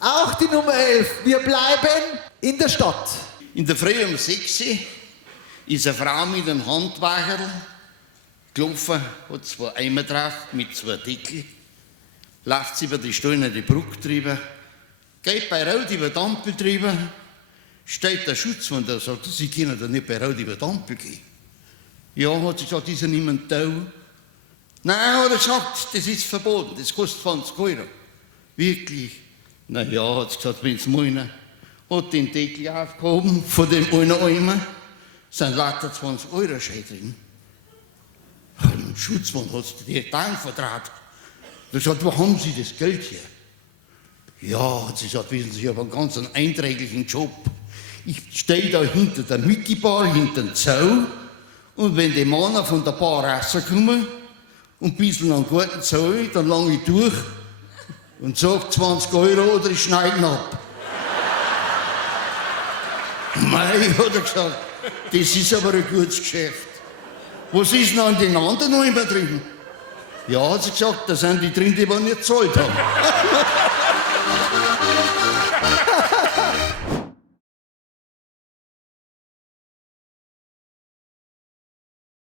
Auch die Nummer 11. Wir bleiben in der Stadt. In der Früh um 6 Uhr ist eine Frau mit einem Handwagerl gelaufen, hat 2 Eimer drauf mit 2 Deckel, läuft sie über die steinerne Brücke drüber, geht bei Rot über die Ampel drüber, steht der Schutzmann da und sagt, Sie können da nicht bei Rot über die Ampel gehen. Ja, hat sie gesagt, ist ja niemand da? Nein, hat er gesagt, das ist verboten, das kostet 20 €. Wirklich? Na ja, hat sie gesagt, wenn's meinen. Hat den Deckel aufgehoben von dem einen Eimer, sind lauter 20-€-Scheine drin. Ein Schutzmann hat sie direkt anvertraut. Er sagt, wo haben Sie das Geld her? Ja, hat sie gesagt, wissen Sie, ich habe einen ganz einträglichen Job. Ich stehe da hinter der Mickey-Bar, hinter dem Zaun, und wenn die Männer von der Bar rauskommen und ein bisschen an den Garten zahle, dann lange ich durch und sage 20 € oder ich schneide ihn ab. Mei, hat er gesagt, das ist aber ein gutes Geschäft. Was ist denn an den anderen noch immer drin? Ja, hat sie gesagt, da sind die drin, die wir nicht gezahlt haben.